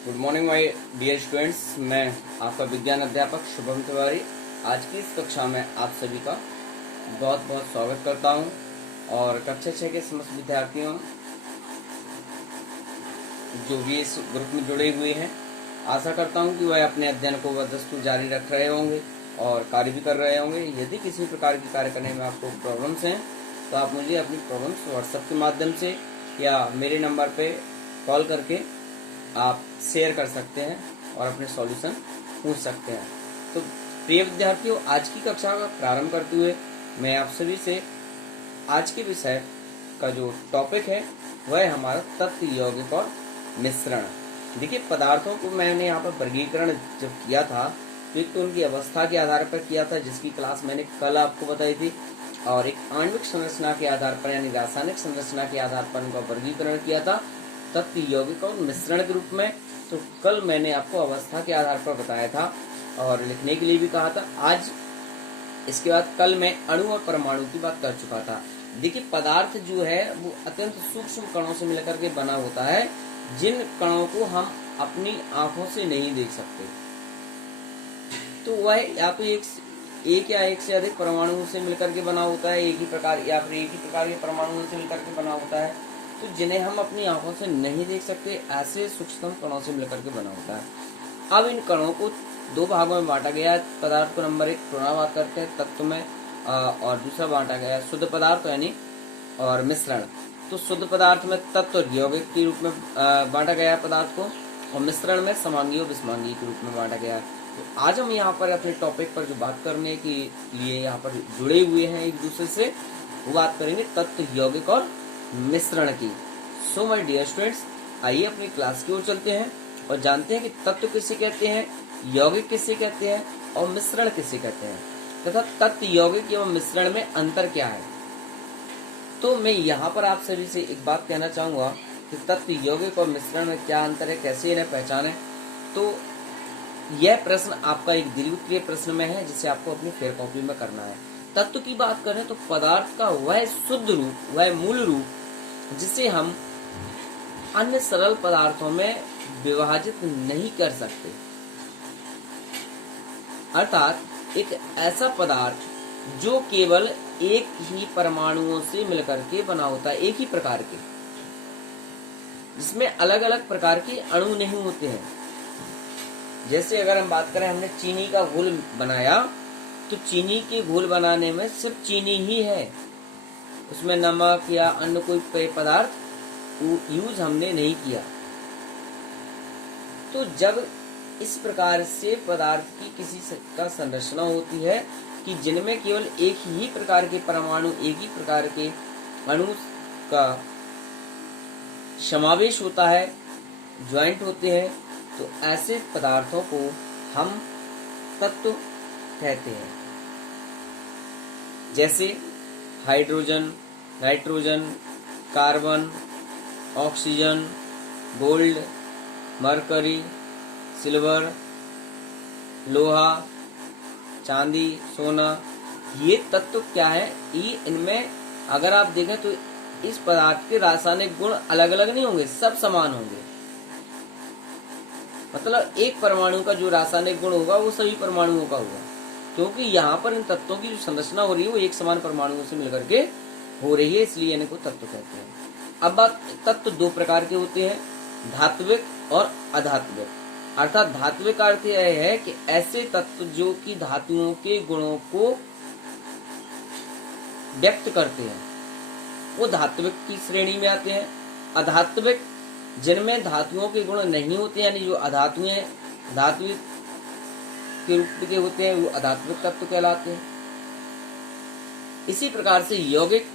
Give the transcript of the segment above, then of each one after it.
Good morning my dear students. मैं आपका विज्ञान अध्यापक शुभम तिवारी आज की इस कक्षा में आप सभी का बहुत बहुत स्वागत करता हूं। और कक्षा 6 के समस्त विद्यार्थियों जो भी इस ग्रुप में जुड़े हुए हैं, आशा करता हूं कि वह अपने अध्ययन को वस्तु जारी रख रहे होंगे और कार्य भी कर रहे होंगे। यदि किसी प्रकार की कार्य करने में आपको प्रॉब्लम्स हैं तो आप मुझे अपनी प्रॉब्लम्स व्हाट्सएप के माध्यम से या मेरे नंबर पे कॉल करके आप शेयर कर सकते हैं और अपने सॉल्यूशन पूछ सकते हैं। तो प्रिय विद्यार्थियों, आज की कक्षा का प्रारंभ करते हुए मैं आप सभी से आज के विषय का जो टॉपिक है वह है हमारा तत्व, यौगिक और मिश्रण। देखिए, पदार्थों को मैंने यहाँ पर वर्गीकरण जब किया था तो एक तो उनकी अवस्था के आधार पर किया था, जिसकी क्लास मैंने कल आपको बताई थी, और एक आणविक संरचना के आधार पर यानी रासायनिक संरचना के आधार पर उनका वर्गीकरण किया था तत्व, यौगिक और मिश्रण के रूप में। तो कल मैंने आपको अवस्था के आधार पर बताया था और लिखने के लिए भी कहा था। आज इसके बाद कल मैं अणु और परमाणु की बात कर चुका था। देखिए, पदार्थ जो है वो अत्यंत सूक्ष्म कणों से मिलकर के बना होता है, जिन कणों को हम अपनी आंखों से नहीं देख सकते। तो वह या तो एक या एक से अधिक परमाणुओं से मिलकर के बना होता है, एक ही प्रकार या फिर एक ही प्रकार के परमाणुओं से मिलकर के बना होता है, तो जिन्हें हम अपनी आंखों से नहीं देख सकते, ऐसे सूक्ष्म कणों से मिलकर के बना होता है। अब इन कणों को दो भागों में बांटा गया है। पदार्थ को नंबर 1 पुनः बात करते हैं तत्व में, और दूसरा बांटा गया है शुद्ध पदार्थ यानी और मिश्रण। तो शुद्ध पदार्थ में तत्व और यौगिक के रूप में बांटा गया है पदार्थ को, और मिश्रण में समांगी और विषमांगी के रूप में बांटा गया है। तो आज हम यहाँ पर अपने टॉपिक पर जो बात करने के लिए यहाँ पर जुड़े हुए हैं एक दूसरे से, वो बात करेंगे तत्व, यौगिक और मिश्रण की। सो माय डियर स्टूडेंट्स, आइए अपनी क्लास की ओर चलते हैं और जानते हैं कि तत्व किसे कहते हैं, यौगिक किसे कहते हैं और मिश्रण किसे कहते हैं, तथा तत्व, यौगिक एवं मिश्रण में अंतर क्या है। तो मैं यहाँ पर आप सभी से एक बात कहना चाहूंगा कि तत्व, यौगिक और मिश्रण में क्या अंतर है, कैसे इन्हें पहचाने। तो यह प्रश्न आपका एक द्वितीय प्रश्न में है, जिसे आपको अपनी फेयर कॉपी में करना है। तत्व की बात करें तो पदार्थ का वह शुद्ध रूप, वह मूल रूप जिसे हम अन्य सरल पदार्थों में विभाजित नहीं कर सकते, अर्थात एक ऐसा पदार्थ जो केवल एक ही परमाणुओं से मिलकर के बना होता है, एक ही प्रकार के, जिसमें अलग अलग प्रकार के अणु नहीं होते हैं। जैसे अगर हम बात करें, हमने चीनी का घोल बनाया तो चीनी के घोल बनाने में सिर्फ चीनी ही है, उसमें नमक या अन्य कोई पेय पदार्थ यूज हमने नहीं किया। तो जब इस प्रकार से पदार्थ की किसी का संरचना होती है कि जिनमें केवल एक ही प्रकार के परमाणु, एक ही प्रकार के अणु का समावेश होता है, ज्वाइंट होते हैं, तो ऐसे पदार्थों को हम तत्व कहते हैं। जैसे hydrogen, nitrogen, carbon, oxygen, gold, mercury, silver, लोहा, चांदी, सोना, ये तत्व क्या है, ये इनमें अगर आप देखें तो इस पदार्थ के रासायनिक गुण अलग अलग नहीं होंगे, सब समान होंगे। मतलब एक परमाणु का जो रासायनिक गुण होगा वो सभी परमाणुओं का होगा, क्योंकि यहाँ पर इन तत्वों की जो संरचना हो रही है वो एक समान परमाणुओं से मिलकर के हो रही है, इसलिए इनको तत्व कहते हैं। अब बात, तत्व दो प्रकार के होते हैं, धात्विक और अधात्विक। अर्थात धात्विक का अर्थ यह है कि ऐसे तत्व जो कि धातुओं के गुणों को व्यक्त करते हैं, वो धात्विक की श्रेणी में आते हैं। अधात्विक, जिनमें धातुओं के गुण नहीं होते, यानी जो अधातुएं धात्विक के रूप के होते हैं, वो अधात्विक तत्व कहलाते हैं। इसी प्रकार से यौगिक,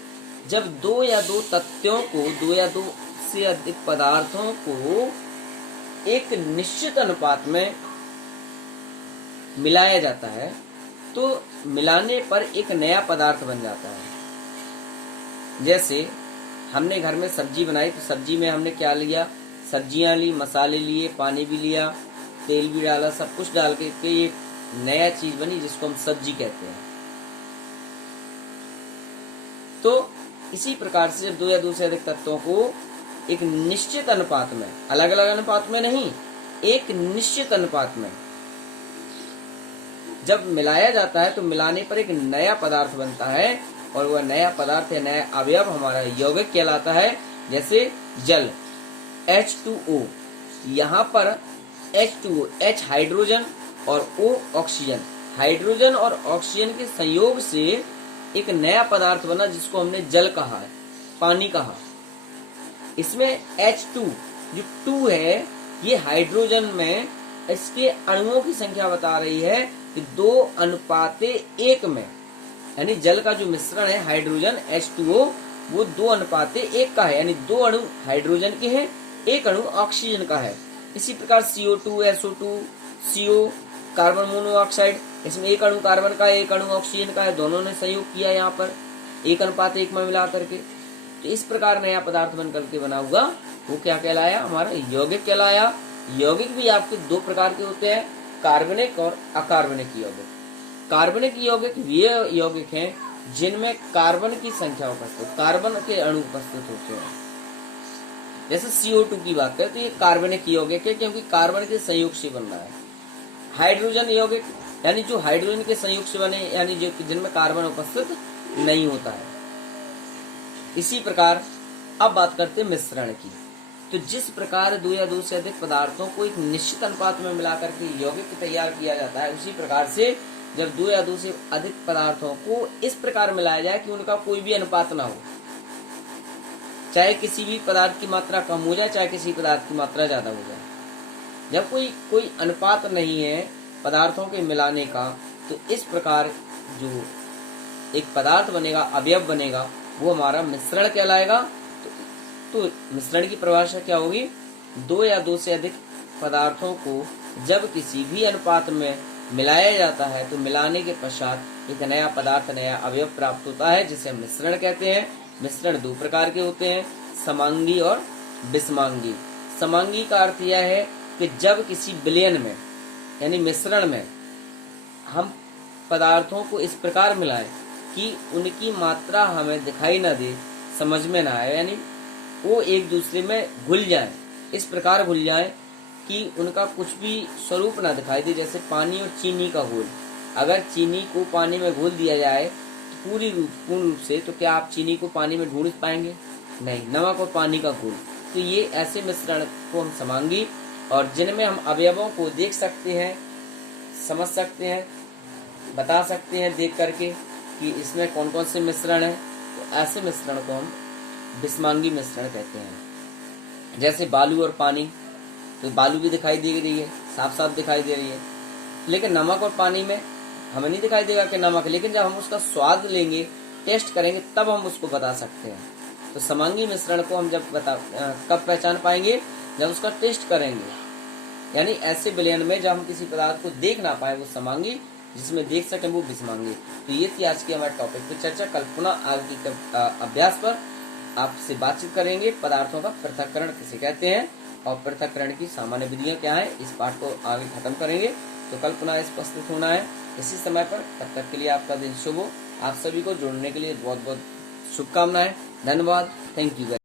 जब दो या दो तत्वों को, दो या दो से अधिक पदार्थों को एक निश्चित अनुपात में मिलाया जाता है, तो मिलाने पर एक नया पदार्थ बन जाता है। जैसे हमने घर में सब्जी बनाई, तो सब्जी में हमने क्या लिया, सब्जियां ली, मसाले लिए, पानी भी लिया, तेल भी डाला, सब कुछ डाल के एक नया चीज बनी जिसको हम सब्जी कहते हैं। तो इसी प्रकार से जब दो या दो से अधिक तत्वों को एक निश्चित अनुपात में, अलग अलग अनुपात में नहीं, एक निश्चित अनुपात में जब मिलाया जाता है तो मिलाने पर एक नया पदार्थ बनता है, और वह नया पदार्थ या नया अवयव हमारा यौगिक कहलाता है। जैसे जल H2O, यहाँ पर H2O, H हाइड्रोजन और O ऑक्सीजन, हाइड्रोजन और ऑक्सीजन के संयोग से एक नया पदार्थ बना जिसको हमने जल कहा है, पानी कहा। इसमें H2 जो 2 है, ये हाइड्रोजन में इसके अणुओं की संख्या बता रही है कि 2:1 में, यानी जल का जो मिश्रण है हाइड्रोजन H2O वो 2:1 का है, यानी 2 अणु हाइड्रोजन के हैं, 1 अणु ऑक्सीजन का है। इसी प्रकार CO2, SO2, CO, carbon monoxide, इसमें 1 अणु कार्बन का है, 1 अणु ऑक्सीजन का है, दोनों ने सहयोग किया यहाँ पर 1:1 में मिला करके। तो इस प्रकार नया पदार्थ बन करके बना हुआ वो क्या कहलाया, हमारा यौगिक कहलाया। यौगिक भी आपके 2 प्रकार के होते हैं, कार्बनिक और अकार्बनिक यौगिक। कार्बनिक यौगिक वे यौगिक हैं जिनमें कार्बन की संख्या उपस्थित, कार्बन के अणु उपस्थित होते हैं। जैसे CO2 की बात करें तो ये कार्बनिक यौगिक है क्योंकि कार्बन के संयोग से बन रहा है। हाइड्रोजन यौगिक यानी जो हाइड्रोजन के संयोग से बने, यानी जो जिनमें कार्बन उपस्थित नहीं होता है। इसी प्रकार अब बात करते हैं मिश्रण की। तो जिस प्रकार 2 या 2 से अधिक पदार्थों को एक निश्चित अनुपात में मिलाकर के यौगिक तैयार किया जाता है, उसी प्रकार से जब 2 या 2 से अधिक पदार्थों को इस प्रकार मिलाया जाए कि उनका कोई भी अनुपात ना हो, चाहे किसी भी पदार्थ की मात्रा कम हो जाए, चाहे किसी पदार्थ की मात्रा ज्यादा हो जाए, जब कोई अनुपात नहीं है पदार्थों के मिलाने का, तो इस प्रकार जो एक पदार्थ बनेगा, अवयव बनेगा, वो हमारा मिश्रण कहलाएगा। तो मिश्रण की परिभाषा क्या होगी, 2 या 2 से अधिक पदार्थों को जब किसी भी अनुपात में मिलाया जाता है तो मिलाने के पश्चात एक नया पदार्थ, नया अवयव प्राप्त होता है, जिसे हम मिश्रण कहते हैं। मिश्रण 2 प्रकार के होते हैं, समांगी और विषमांगी। समांगी का अर्थ यह है कि जब किसी विलयन में यानी मिश्रण में हम पदार्थों को इस प्रकार मिलाएं कि उनकी मात्रा हमें दिखाई ना दे, समझ में ना आए, यानी वो एक दूसरे में घुल जाएं, इस प्रकार घुल जाएं कि उनका कुछ भी स्वरूप ना दिखाई दे। जैसे पानी और चीनी का घोल, अगर चीनी को पानी में घोल दिया जाए तो पूर्ण रूप से, तो क्या आप चीनी को पानी में ढूंढ पाएंगे? नहीं। नमक और पानी का घोल, तो ये ऐसे मिश्रण को हम समांगी, और जिनमें हम अवयवों को देख सकते हैं, समझ सकते हैं, बता सकते हैं देख करके कि इसमें कौन कौन से मिश्रण है, तो ऐसे मिश्रण को हम विषमांगी मिश्रण कहते हैं। जैसे बालू और पानी, तो बालू भी दिखाई दे रही है, साफ साफ दिखाई दे रही है, लेकिन नमक और पानी में हमें नहीं दिखाई देगा कि नमक, लेकिन जब हम उसका स्वाद लेंगे, टेस्ट करेंगे, तब हम उसको बता सकते हैं। तो समांगी मिश्रण को हम कब पहचान पाएंगे, जब उसका टेस्ट करेंगे, यानी ऐसे विलयन में जब हम किसी पदार्थ को देख ना पाए वो समांगी, जिसमें देख सकें वो विषमांगी। तो ये थी आज की हमारे टॉपिक पर चर्चा। कल पुनः आगे के अभ्यास पर आपसे बातचीत करेंगे, पदार्थों का पृथक्करण किसे कहते हैं और पृथक्करण की सामान्य विधियां क्या है, इस पाठ को आगे खत्म करेंगे। तो कल पुनः उपस्थित होना है इसी समय पर। तब तक के लिए आपका दिन शुभ हो। आप सभी को जुड़ने के लिए बहुत बहुत शुभकामनाएं। धन्यवाद। Thank you.